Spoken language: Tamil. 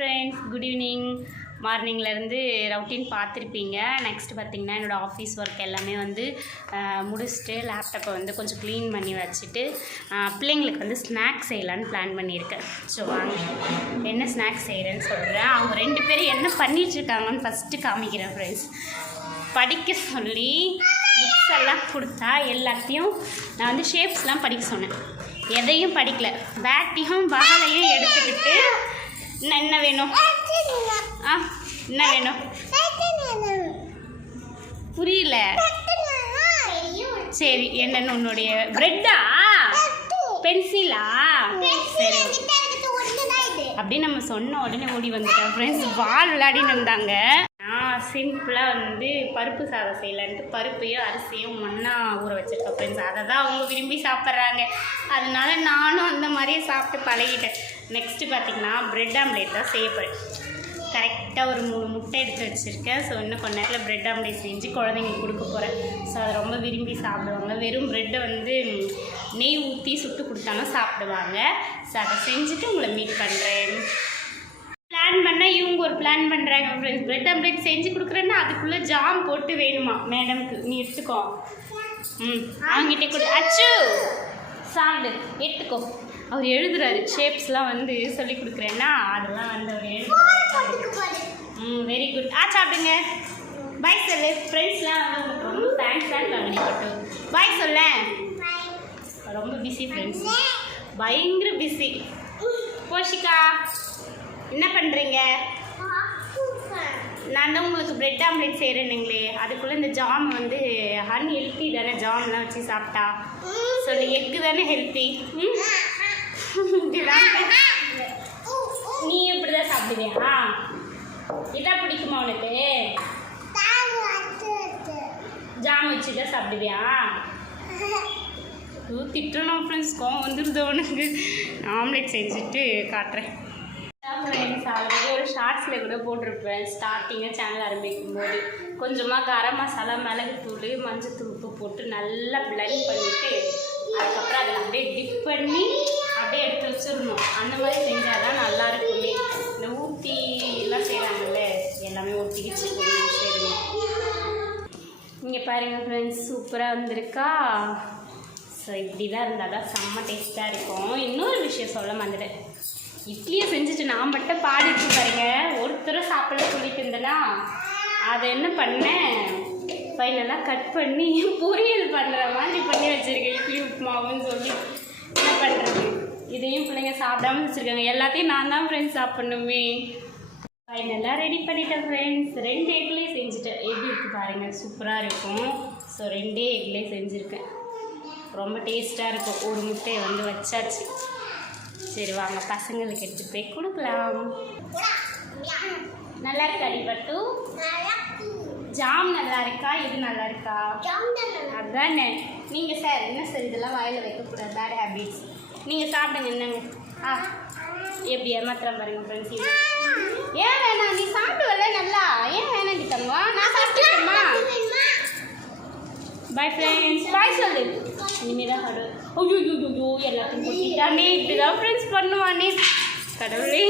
ஃப்ரெண்ட்ஸ் குட் ஈவினிங் மார்னிங்லேருந்து ரவுட்டின் பார்த்துருப்பீங்க. நெக்ஸ்ட் பார்த்தீங்கன்னா என்னோடய ஆஃபீஸ் ஒர்க் எல்லாமே வந்து முடிச்சுட்டு லேப்டாப்பை வந்து கொஞ்சம் க்ளீன் பண்ணி வச்சுட்டு பிள்ளைங்களுக்கு வந்து ஸ்நாக்ஸ் செய்யலான்னு பிளான் பண்ணியிருக்கேன். ஸோ வாங்க. என்ன ஸ்நாக்ஸ் செய்கிறேன்னு சொல்கிறேன் அவங்க ரெண்டு பேரும் என்ன பண்ணிகிட்ருக்காங்கன்னு ஃபஸ்ட்டு காமிக்கிறேன் ஃப்ரெண்ட்ஸ் படிக்க சொல்லி புக்ஸ் எல்லாம் கொடுத்தா எல்லாத்தையும் நான் வந்து ஷேப்ஸ்லாம் படிக்க சொன்னேன். எதையும் படிக்கல. பேட்டையும் பாலையும் எடுத்துக்கிட்டு என்ன என்ன வேணும்? ஆ என்ன வேணும்? புரியல. சரி என்னன்னு உன்னுடைய பிரெட்டா பென்சிலா சரி. அப்படி நம்ம சொன்ன உடனே ஓடி வந்துட்டோம் ஃப்ரெண்ட்ஸ் பால் விளையாடின்னு இருந்தாங்க. நான் சிம்பிளாக வந்து பருப்பு சாதம் செய்யலான்ட்டு பருப்பையும் அரிசியும் ஒன்றா ஊற வச்சிருக்கேன் ஃப்ரெண்ட்ஸ் அதை தான் அவங்க விரும்பி சாப்பிட்றாங்க. அதனால நானும் அந்த மாதிரியே சாப்பிட்டு பழகிட்டேன். நெக்ஸ்ட்டு பார்த்தீங்கன்னா ப்ரெட் ஆம்லேட் தான் செய்ய போகிறேன் கரெக்டாக ஒரு மூணு முட்டை எடுத்து வச்சுருக்கேன். ஸோ இன்னும் கொஞ்ச நேரத்தில் ப்ரெட் ஆம்லேட் செஞ்சு குழந்தைங்களுக்கு கொடுக்க போகிறேன் ஸோ அதை ரொம்ப விரும்பி சாப்பிடுவாங்க. வெறும் ப்ரெட்டை வந்து நெய் ஊற்றி சுட்டு கொடுத்தாலும் சாப்பிடுவாங்க. ஸோ அதை செஞ்சுட்டு உங்களை மீட் பண்ணுறேன் பிளான் பண்ணால் இவங்க ஒரு பிளான் பண்ணுறாங்க ஃப்ரெண்ட்ஸ் ப்ரெட் ஆம்லேட் செஞ்சு கொடுக்குறேன்னா அதுக்குள்ளே ஜாம் போட்டு வேணுமா? மேடம்க்கு நீ எடுத்துக்கோ. ம் அவங்ககிட்ட கொடு. அச்சு! சாப்பிடு எடுத்துக்கோ. அவர் எழுதுறாரு ஷேப்ஸ்லாம் வந்து சொல்லி கொடுக்குறேன்னா அதெல்லாம் வந்து அவர் எழுதுறாரு ம் வெரி குட் ஆ சாப்பிடுங்க. பாய் சொல்லு. ஃப்ரெண்ட்ஸ்லாம் வந்து உங்களுக்கு ரொம்ப தேங்க்ஸ் தான் கவனிப்பட்டு பாய் சொல்ல. ரொம்ப பிஸி ஃப்ரெண்ட்ஸ் பயங்கர பிஸி போஷிகா என்ன பண்ணுறீங்க நான் தான் உங்களுக்கு பிரெட் ஆம்லேட் செய்கிறேனுங்களே அதுக்குள்ளே இந்த ஜாம் வந்து ஹன் ஹெல்த்தி தானே ஜாம்லாம் வச்சு சாப்பிட்டா? சொல்லு எக்கு தானே ஹெல்த்தி நீ எப்படி தான் சாப்பிடுவியா? இதான் பிடிக்குமா உனக்கு? ஜாம் வச்சு தான் சாப்பிடுவியா? திட்டணும் ஃப்ரெண்ட்ஸ் கோவம் வந்துருது உனக்கு? ஆம்லேட் செஞ்சுட்டு காட்டுறேன். ஃப்ரெண்ட்ஸ் ஆல்ரெடி ஒரு ஷார்ட்ஸில் கூட போட்டிருப்பேன். ஸ்டார்டிங்காக சேனல் ஆரம்பிக்கும் போது கொஞ்சமாக கரம் மசாலா மிளகுத்தூள் மஞ்சள் உப்பு போட்டு நல்லா பிளெண்ட் பண்ணிவிட்டு அதுக்கப்புறம் அதில் அப்படியே டிப் பண்ணி அப்படியே எடுத்து வச்சிடணும். அந்த மாதிரி செஞ்சால் தான் நல்லா இருக்குமே. இந்த ஊற்றி எல்லாம் செய்கிறாங்கல்ல எல்லாமே ஒட்டிக்கிச்சு ஒரு நிமிஷம் இங்கே பாருங்கள் ஃப்ரெண்ட்ஸ் சூப்பராக வந்திருக்கா. ஸோ இப்படி தான் இருந்தால் தான் செம்ம டேஸ்ட்டாக இருக்கும். இன்னொரு விஷயம் சொல்ல மாட்டேன் இட்லியை செஞ்சுட்டு நான் மட்டும் பாடிட்டு பாருங்க. ஒருத்தரும் சாப்பிட சொல்லிட்டு இருந்தேனா அதை என்ன பண்ணேன் ஃபைனலாக கட் பண்ணி பொரியல் பண்ணுற மாதிரி பண்ணி வச்சுருக்கேன் இட்லி உப்புமாவுன்னு சொல்லி. என்ன பண்ணுறது இதையும் பிள்ளைங்க சாப்பிடாம வச்சுருக்காங்க. எல்லாத்தையும் நான் தான் ஃப்ரெண்ட்ஸ் சாப்பிட்ணுமே. ஃபைனலாக ரெடி பண்ணிட்டேன் ஃப்ரெண்ட்ஸ் ரெண்டு எக்லேயே செஞ்சுட்டேன். எப்படி இருக்குது பாருங்கள் சூப்பராக இருக்கும். ஸோ ரெண்டே எக்லேயே செஞ்சுருக்கேன். ரொம்ப டேஸ்ட்டாக இருக்கும். ஒரு முட்டையை வந்து வச்சாச்சு. சரி வாங்க பசங்களுக்கு எடுத்து போய் கொடுக்கலாம். நல்லா இருக்கா அடிபட்டு ஜாம் நல்லா இருக்கா இது நல்லா இருக்கா அதானே. நீங்கள் சார் என்ன சார் இதெல்லாம் வாயில் வைக்கக்கூடாது? பேட் ஹேபிட்ஸ் நீங்கள் சாப்பிடுங்க என்னங்க? ஆ எப்படி ஏமாத்திரம் பாருங்க ஃப்ரெண்ட்ஸ் ஏன் வேணாம் நீ சாப்பிடுவல நல்லா? ஏன் வேணாம் நீ தங்கம்? நான் சாப்பிட்டுமா பாய் ஃப்ரெண்ட்ஸ் பாய் சொல்லு. இனிமேல் தான் ஹடு ஐயோ ஐயோ ஐயோ எல்லாத்தையும் கொட்டிட்டானே இப்படிதான் ஃப்ரெண்ட்ஸ் பண்ணுவானே. கடவுளே.